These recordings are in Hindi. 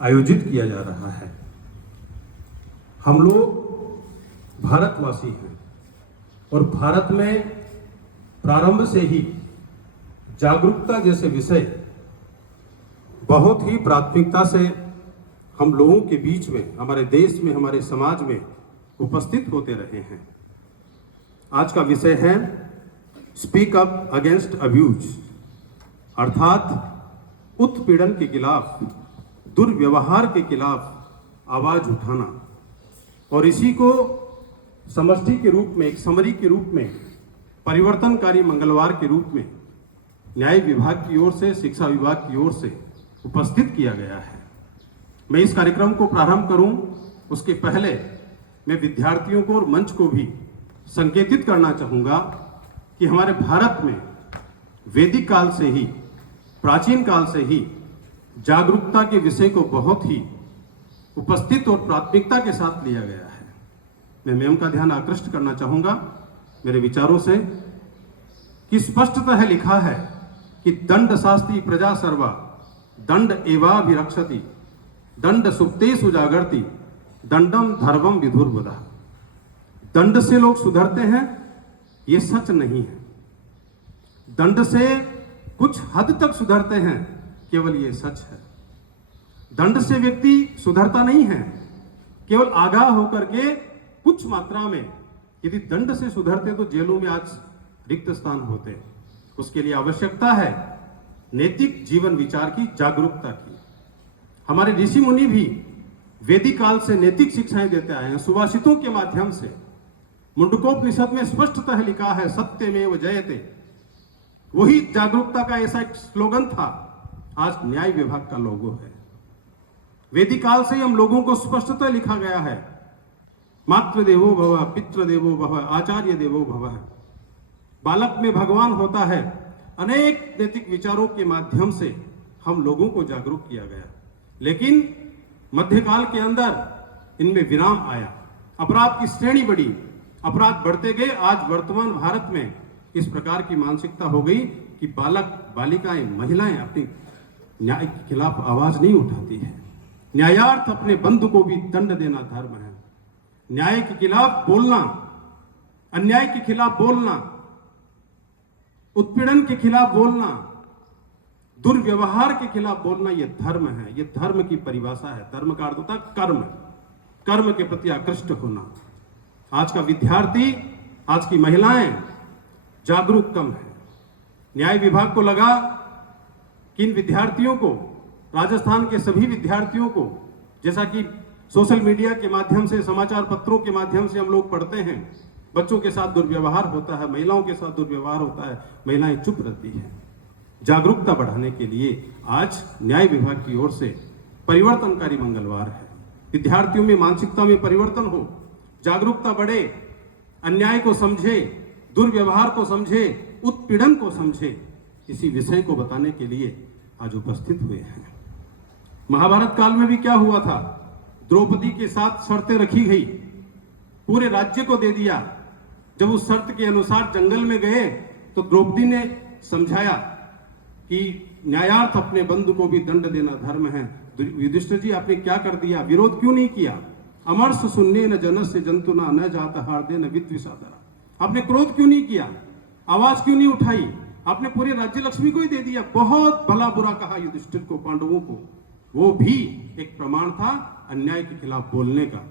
आयोजित किया जा रहा है। हम लोग भारतवासी हैं और भारत में प्रारंभ से ही जागरूकता जैसे विषय बहुत ही प्राथमिकता से हम लोगों के बीच में, हमारे देश में, हमारे समाज में उपस्थित होते रहे हैं। आज का विषय है स्पीक अप अगेंस्ट अब्यूज, अर्थात उत्पीड़न के खिलाफ, दुर्व्यवहार के खिलाफ आवाज उठाना। और इसी को समष्टि के रूप में, एक समरी के रूप में, परिवर्तनकारी मंगलवार के रूप में न्याय विभाग की ओर से, शिक्षा विभाग की ओर से उपस्थित किया गया है। मैं इस कार्यक्रम को प्रारंभ करूं उसके पहले मैं विद्यार्थियों को और मंच को भी संकेतित करना चाहूंगा कि हमारे भारत में वैदिक काल से ही, प्राचीन काल से ही जागरूकता के विषय को बहुत ही उपस्थित और प्राथमिकता के साथ लिया गया है। मैं मैम का ध्यान आकृष्ट करना चाहूंगा मेरे विचारों से कि स्पष्टतः लिखा है कि दंड शास्त्री प्रजा सर्वा दंड एवाभिरक्षति दंड सुप्तेषु जागर्ति दंडम धर्मम विधुर्वदा। दंड से लोग सुधरते हैं, ये सच नहीं है। दंड से कुछ हद तक सुधरते हैं, केवल ये सच है। दंड से व्यक्ति सुधरता नहीं है, केवल आगाह होकर के कुछ मात्रा में। यदि दंड से सुधरते तो जेलों में आज रिक्त स्थान होते। उसके लिए आवश्यकता है नैतिक जीवन विचार की, जागरूकता की। हमारे ऋषि मुनि भी वैदिक काल से नैतिक शिक्षाएं देते आए हैं, सुभाषितों के माध्यम से। मुंडकोपनिषद में स्पष्टतः लिखा है सत्यमेव जयते। वही जागरूकता का ऐसा एक स्लोगन था, आज न्याय विभाग का लोगो है। वैदिक काल से ही हम लोगों को स्पष्टतः लिखा गया है मातृदेवो भव, पितृदेवो भव, आचार्य देवो भव। बालक में भगवान होता है। अनेक नैतिक विचारों के माध्यम से हम लोगों को जागरूक किया गया। लेकिन मध्यकाल के अंदर इनमें विराम आया, अपराध की श्रेणी बढ़ी, अपराध बढ़ते गए। आज वर्तमान भारत में इस प्रकार की मानसिकता हो गई कि बालक, बालिकाएं, महिलाएं अपनी न्याय के खिलाफ आवाज नहीं उठाती है। न्यायार्थ अपने बंधु को भी दंड देना धर्म है। न्याय के खिलाफ बोलना, अन्याय के खिलाफ बोलना, उत्पीड़न के खिलाफ बोलना, दुर्व्यवहार के खिलाफ बोलना, यह धर्म है। यह धर्म की परिभाषा है। धर्म का अर्थ होता है कर्म, कर्म के प्रति आकृष्ट होना। आज का विद्यार्थी, आज की महिलाएं जागरूक कम है। न्याय विभाग को लगा कि इन विद्यार्थियों को, राजस्थान के सभी विद्यार्थियों को, जैसा कि सोशल मीडिया के माध्यम से, समाचार पत्रों के माध्यम से हम लोग पढ़ते हैं, बच्चों के साथ दुर्व्यवहार होता है, महिलाओं के साथ दुर्व्यवहार होता है, महिलाएं चुप रहती हैं। जागरूकता बढ़ाने के लिए आज न्याय विभाग की ओर से परिवर्तनकारी मंगलवार है। विद्यार्थियों में मानसिकता में परिवर्तन हो, जागरूकता बढ़े, अन्याय को समझे, दुर्व्यवहार को समझे, उत्पीड़न को समझे, इसी विषय को बताने के लिए आज उपस्थित हुए हैं। महाभारत काल में भी क्या हुआ था? द्रौपदी के साथ शर्तें रखी गई, पूरे राज्य को दे दिया। जब उस शर्त के अनुसार जंगल में गए तो द्रौपदी ने समझाया कि न्यायार्थ अपने बंधु को भी दंड देना धर्म है। युधिष्ठिर जी, आपने क्या कर दिया? विरोध क्यों नहीं किया? अमर्ष सुनने न जनस्य जंतुना न जाता हार्दे न विद्विषादरा। आपने क्रोध क्यों नहीं किया? आवाज क्यों नहीं उठाई? आपने पूरे राज्य लक्ष्मी को ही दे दिया। बहुत भला बुरा कहा युधिष्ठिर को, पांडवों को। वो भी एक प्रमाण था अन्याय के खिलाफ बोलने का।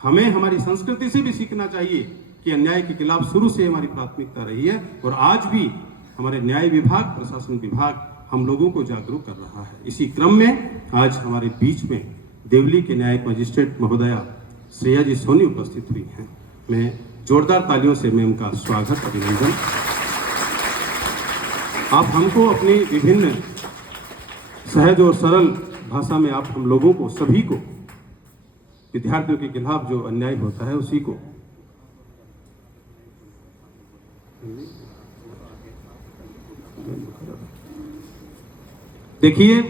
हमें हमारी संस्कृति से भी सीखना चाहिए कि अन्याय के खिलाफ शुरू से हमारी प्राथमिकता रही है और आज भी हमारे न्याय विभाग, प्रशासन विभाग हम लोगों को जागरूक कर रहा है। इसी क्रम में आज हमारे बीच में देवली के न्यायिक मजिस्ट्रेट महोदया श्रेया जी सोनी उपस्थित हुई हैं। मैं जोरदार तालियों से मैं उनका स्वागत, अभिनंदन। आप हमको अपनी विभिन्न सहज और सरल भाषा में आप हम लोगों को, सभी को, विद्यार्थियों के खिलाफ जो अन्याय होता है उसी को देखिए।